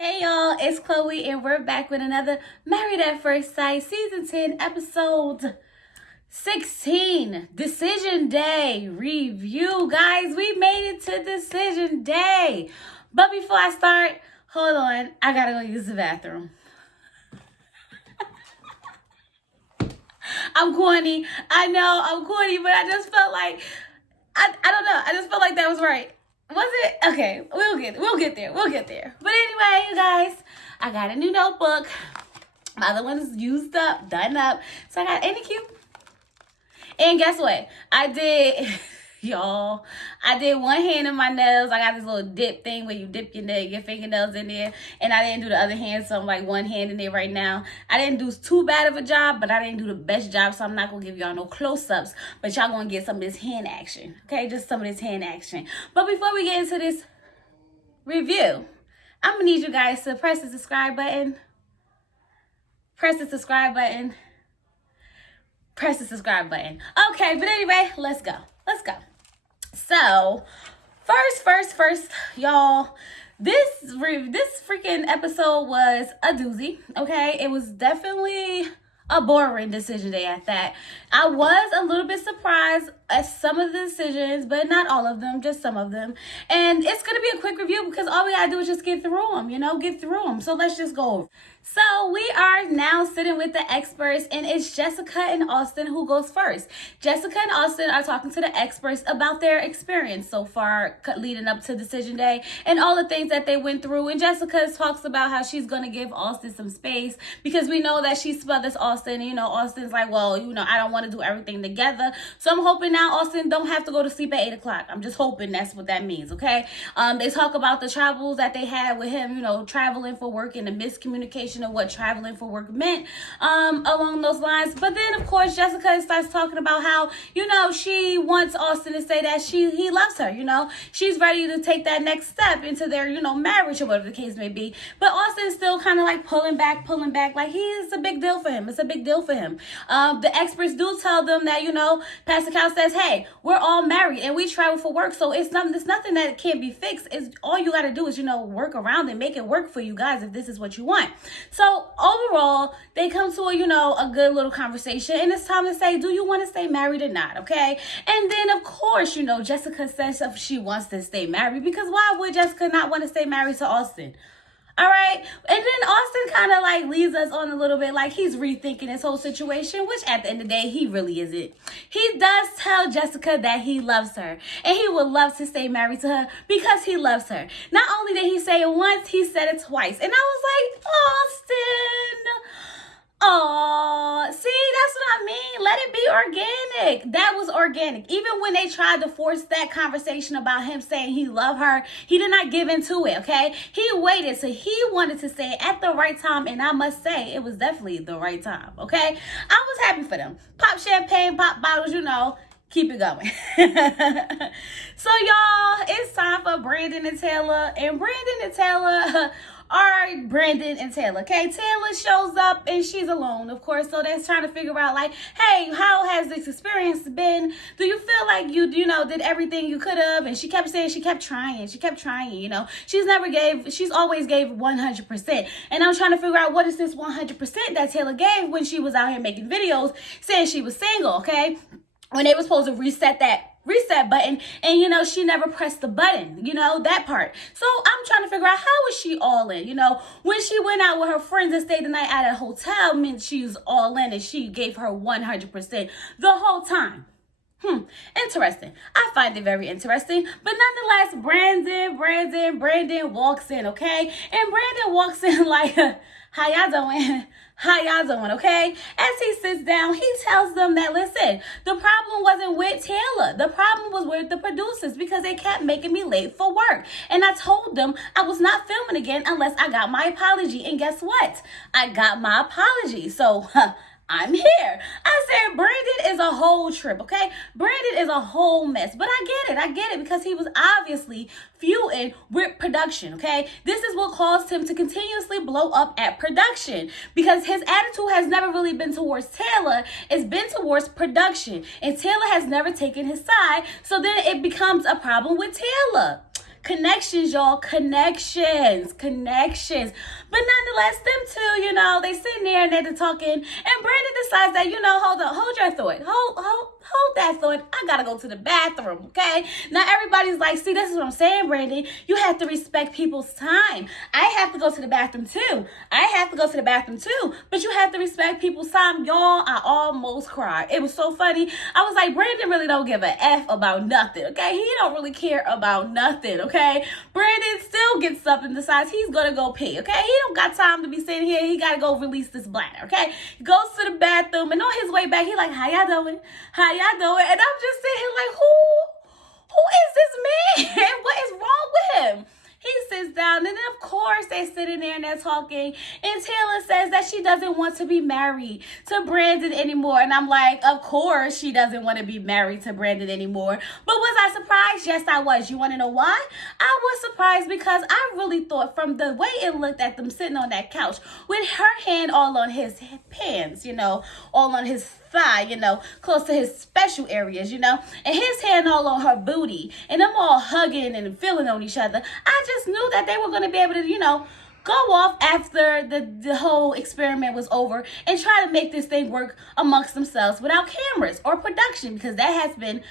Hey y'all, it's Chloe and we're back with another Married at First Sight Season 10 episode 16 Decision Day review. Guys, we made it to Decision Day. But before I start, hold on, I gotta go use the bathroom. I'm corny. I know I'm corny, but I just felt like I don't know. I just felt like that was right. Was it? Okay, we'll get there. But anyway, you guys, I got a new notebook. My other one is used up, done up. So I got Any Cube. And guess what? I did one hand in my nails. I got this little dip thing where you dip your fingernails in there. And I didn't do the other hand, so I'm like one hand in there right now. I didn't do too bad of a job, but I didn't do the best job, so I'm not going to give y'all no close-ups. But y'all going to get some of this hand action, okay? Just some of this hand action. But before we get into this review, I'm going to need you guys to press the subscribe button. Press the subscribe button. Press the subscribe button. Okay, but anyway, let's go. So, first, y'all, this freaking episode was a doozy, okay? It was definitely a boring decision day at that. I was a little bit surprised at some of the decisions, but not all of them, just some of them. And it's going to be a quick review because all we got to do is just get through them, So let's just go over. So we are now sitting with the experts, and it's Jessica and Austin who goes first. Jessica and Austin are talking to the experts about their experience so far leading up to decision day and all the things that they went through. And Jessica talks about how she's going to give Austin some space because we know that she smothers Austin. You know, Austin's like, well, I don't want to do everything together. So I'm hoping now Austin don't have to go to sleep at 8 o'clock. I'm just hoping that's what that means, okay? They talk about the travels that they had with him, traveling for work and the miscommunication of what traveling for work meant along those lines. But then, of course, Jessica starts talking about how, she wants Austin to say that he loves her, She's ready to take that next step into their, marriage or whatever the case may be. But Austin's still kind of like pulling back. Like, it's a big deal for him. The experts do tell them that, Pastor Cal says, hey, we're all married and we travel for work. So it's nothing that can't be fixed. It's all you got to do is, work around and make it work for you guys if this is what you want. So overall, they come to a good little conversation, and it's time to say, do you want to stay married or not? Okay. And then of course, Jessica says she wants to stay married because why would Jessica not want to stay married to Austin? All right. And then Austin kind of like leads us on a little bit like he's rethinking this whole situation, which at the end of the day, he really isn't. He does tell Jessica that he loves her and he would love to stay married to her because he loves her. Not only did he say it once, he said it twice. And I was like, Austin, oh, see, that's what I mean. Let it be organic. That was organic. Even when they tried to force that conversation about him saying he loved her, he did not give into it, okay? He waited till he wanted to say it at the right time, and I must say, it was definitely the right time, okay? I was happy for them. Pop champagne, pop bottles, keep it going. So, y'all, it's time for Brandon and Taylor. And Brandon and Taylor are Brandon and Taylor. Okay, Taylor shows up and she's alone, of course. So they're trying to figure out, like, hey, how has this experience been? Do you feel like you did everything you could have? And she kept saying she kept trying. She's always gave 100%. And I'm trying to figure out what is this 100% that Taylor gave when she was out here making videos saying she was single, okay? When they were supposed to reset button and she never pressed the button, that part. So I'm trying to figure out how was she all in, when she went out with her friends and stayed the night at a hotel meant she was all in and she gave her 100% the whole time. Interesting. I find it very interesting. But nonetheless, Brandon walks in, okay? And Brandon walks in like, how y'all doing, okay? As he sits down, he tells them that, listen, the problem wasn't with Taylor. The problem was with the producers because they kept making me late for work. And I told them I was not filming again unless I got my apology. And guess what? I got my apology. So, I'm here. I said Brandon is a whole trip, okay? Brandon is a whole mess. But I get it because he was obviously feuding with production, okay? This is what caused him to continuously blow up at production because his attitude has never really been towards Taylor. It's been towards production. And Taylor has never taken his side. So then it becomes a problem with Taylor. Connections, y'all. Connections. But nonetheless, them two, they sitting there and they're talking. And Brenda decides that, hold your thought. Hold that thought. I gotta go to the bathroom, okay? Now everybody's like, see, this is what I'm saying, Brandon. You have to respect people's time. I have to go to the bathroom too. But you have to respect people's time. Y'all, I almost cried. It was so funny. I was like, Brandon really don't give a F about nothing, okay? He don't really care about nothing, okay? Brandon still gets up and decides he's gonna go pee, okay? He don't got time to be sitting here. He gotta go release this bladder, okay? He goes to the bathroom, and on his way back, he like, how y'all doing? And I'm just sitting here like, who is this man? What is wrong with him? He sits down, and then of course they're sitting there and they're talking, and Taylor says that she doesn't want to be married to Brandon anymore. And I'm like, of course she doesn't want to be married to Brandon anymore. But was I surprised? Yes, I was. You want to know why? I was surprised because I really thought from the way it looked at them sitting on that couch with her hand all on his pants, all on his thigh, close to his special areas, and his hand all on her booty, and them all hugging and feeling on each other. I just knew that they were going to be able to, go off after the whole experiment was over and try to make this thing work amongst themselves without cameras or production, because that has been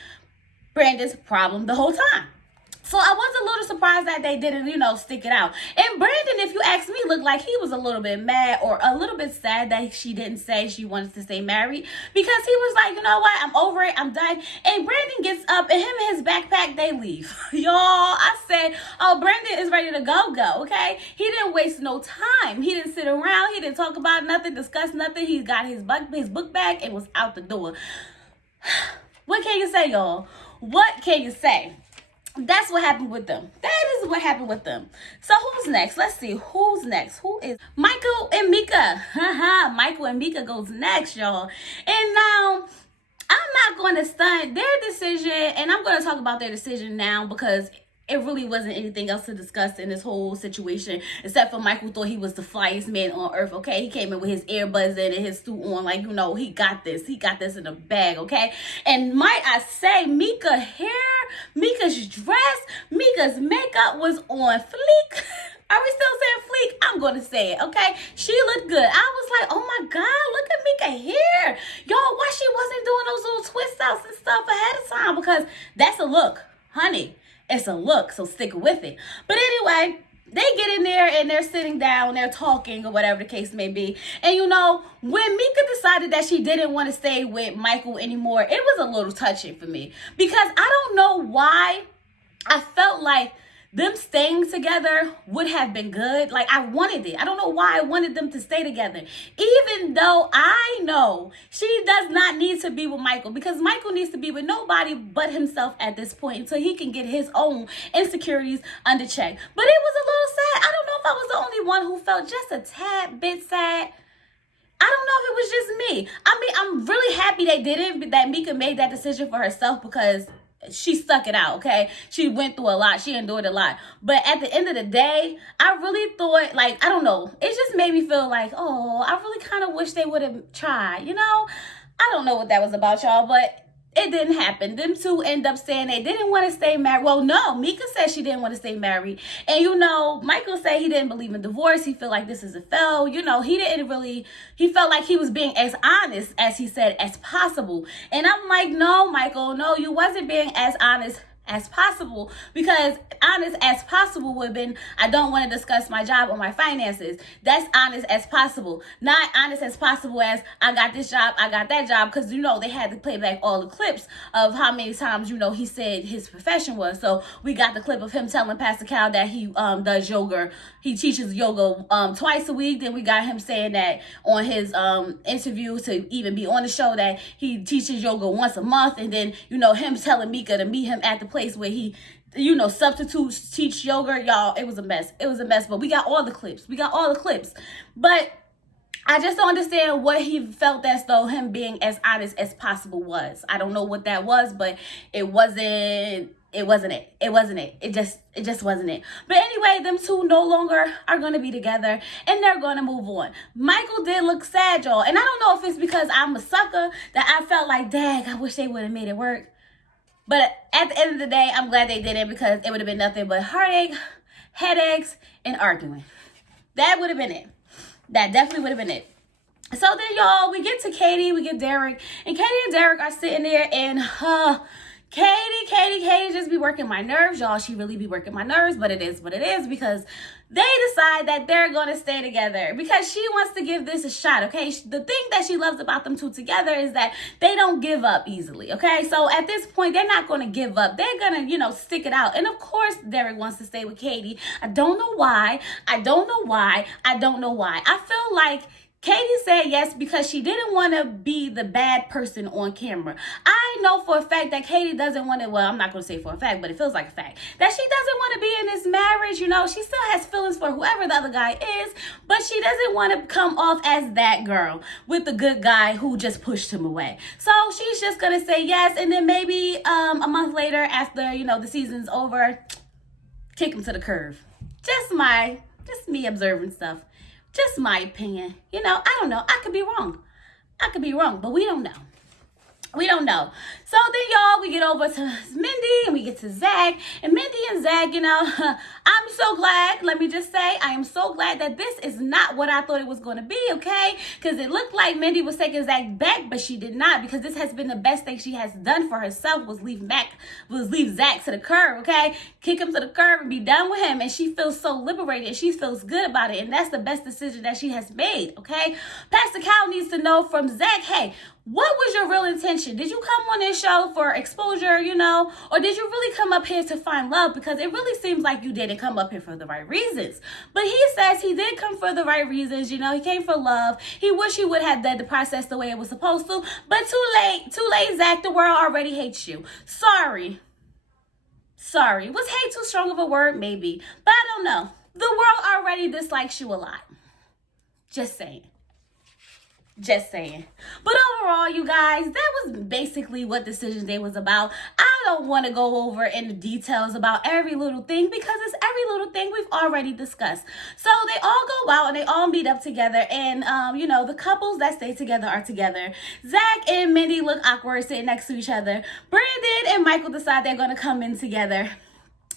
Brandon's problem the whole time. So I was a little surprised that they didn't, stick it out. And Brandon, if you ask me, looked like he was a little bit mad or a little bit sad that she didn't say she wanted to stay married, because he was like, you know what, I'm over it, I'm done. And Brandon gets up and him and his backpack, they leave. Y'all, I said, oh, Brandon is ready to go, okay? He didn't waste no time. He didn't sit around. He didn't talk about nothing, discuss nothing. He got his book bag and was out the door. What can you say, y'all? What can you say? That's what happened with them. That is what happened with them. So who's next? Let's see. Who's next? Who is Michael and Mika? Michael and Mika goes next, y'all. And now, I'm not going to stunt their decision, and I'm going to talk about their decision now because it really wasn't anything else to discuss in this whole situation, except for Michael thought he was the flyest man on earth, okay? He came in with his earbuds in and his suit on, like, he got this. He got this in a bag, okay? And might I say, Mika's hair, Mika's dress, Mika's makeup was on fleek. Are we still saying fleek? I'm going to say it, okay? She looked good. I was like, oh my God, look at Mika hair. Y'all, why she wasn't doing those little twist outs and stuff ahead of time? Because that's a look, honey. It's a look, so stick with it. But anyway, they get in there and they're sitting down, they're talking or whatever the case may be. And when Mika decided that she didn't want to stay with Michael anymore, it was a little touching for me. Because I don't know why I felt like them staying together would have been good. Like, I wanted it. I don't know why I wanted them to stay together. Even though I know she does not need to be with Michael, because Michael needs to be with nobody but himself at this point until he can get his own insecurities under check. But it was a little sad. I don't know if I was the only one who felt just a tad bit sad. I don't know if it was just me. I mean, I'm really happy they didn't, that Mika made that decision for herself, because she stuck it out, okay? She went through a lot. She endured a lot. But at the end of the day, I really thought, like, I don't know. It just made me feel like, oh, I really kind of wish they would have tried, I don't know what that was about, y'all, but it didn't happen. Them two end up saying they didn't want to stay married. Well, no, Mika said she didn't want to stay married. And, Michael said he didn't believe in divorce. He felt like this is a fail. He felt like he was being as honest, as he said, as possible. And I'm like, no, Michael, no, you wasn't being as honest as possible, because honest as possible would have been, I don't want to discuss my job or my finances. That's honest as possible. Not honest as possible as I got this job, I got that job, because they had to play back all the clips of how many times he said his profession was. So we got the clip of him telling Pastor Cal that he does yoga. He teaches yoga twice a week. Then we got him saying that on his interview to even be on the show that he teaches yoga once a month. And then him telling Mika to meet him at the place where he substitutes teach yoga. Y'all, it was a mess. But we got all the clips. But I just don't understand what he felt as though him being as honest as possible was. I don't know what that was, but it wasn't it. It just wasn't it. But anyway, them two no longer are going to be together, and they're going to move on. Michael did look sad, y'all. And I don't know if it's because I'm a sucker that I felt like, dang, I wish they would have made it work. But at the end of the day, I'm glad they didn't, because it would have been nothing but heartache, headaches, and arguing. That would have been it. That definitely would have been it. So then, y'all, we get to Katie, we get Derek, and Katie and Derek are sitting there, and Katie just be working my nerves, y'all. She really be working my nerves, but it is what it is, because they decide that they're going to stay together because she wants to give this a shot, okay? The thing that she loves about them two together is that they don't give up easily, okay? So at this point, they're not going to give up. They're going to, stick it out. And of course, Derek wants to stay with Katie. I don't know why. I feel like Katie said yes because she didn't want to be the bad person on camera. I know for a fact that Katie doesn't want to, well, I'm not going to say for a fact, but it feels like a fact, that she doesn't want to be in this marriage. She still has feelings for whoever the other guy is, but she doesn't want to come off as that girl with the good guy who just pushed him away. So she's just going to say yes, and then maybe a month later after, the season's over, kick him to the curb. Just me observing stuff. Just my opinion. I don't know. I could be wrong, but we don't know. So then, y'all, we get over to Mindy and we get to Zach. And Mindy and Zach, I'm so glad. Let me just say, I am so glad that this is not what I thought it was going to be, okay? Because it looked like Mindy was taking Zach back, but she did not, because this has been the best thing she has done for herself was leave Zach to the curb, okay? Kick him to the curb and be done with him. And she feels so liberated. She feels good about it. And that's the best decision that she has made, okay? Pastor Cal needs to know from Zach, hey, what was your real intention? Did you come on this show for exposure, or did you really come up here to find love? Because it really seems like you didn't come up here for the right reasons. But he says he did come for the right reasons. He came for love. He wish he would have done the process the way it was supposed to. But too late, Zach. The world already hates you. Sorry. Was hate too strong of a word? Maybe. But I don't know. The world already dislikes you a lot. Just saying. But overall, you guys, that was basically what Decision Day was about. I don't want to go over in the details about every little thing, because it's every little thing we've already discussed. So they all go out and they all meet up together, and the couples that stay together are together. Zach and Mindy look awkward sitting next to each other. Brandon and Michael decide they're going to come in together.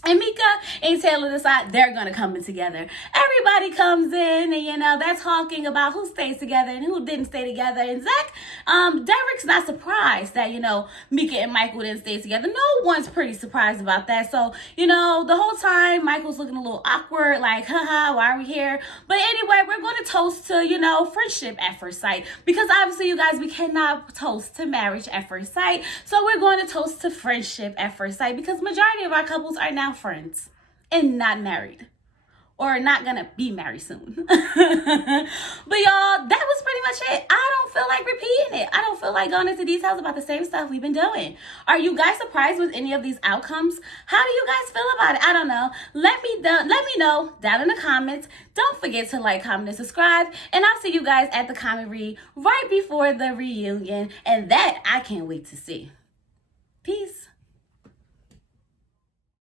And Mika and Taylor decide they're going to come in together. Everybody comes in and, they're talking about who stays together and who didn't stay together. And Zach, Derek's not surprised that, Mika and Michael didn't stay together. No one's pretty surprised about that. So, the whole time Michael's looking a little awkward, like, haha, why are we here? But anyway, we're going to toast to, friendship at first sight. Because obviously, you guys, we cannot toast to marriage at first sight. So we're going to toast to friendship at first sight, because majority of our couples are now friends and not married, or not gonna be married soon. But y'all, that was pretty much it. I don't feel like repeating it. I don't feel like going into details about the same stuff we've been doing. Are you guys surprised with any of these outcomes? How do you guys feel about it? I don't know. Let me know down in the comments. Don't forget to like, comment, and subscribe. And I'll see you guys at the comment read right before the reunion. And that I can't wait to see. Peace.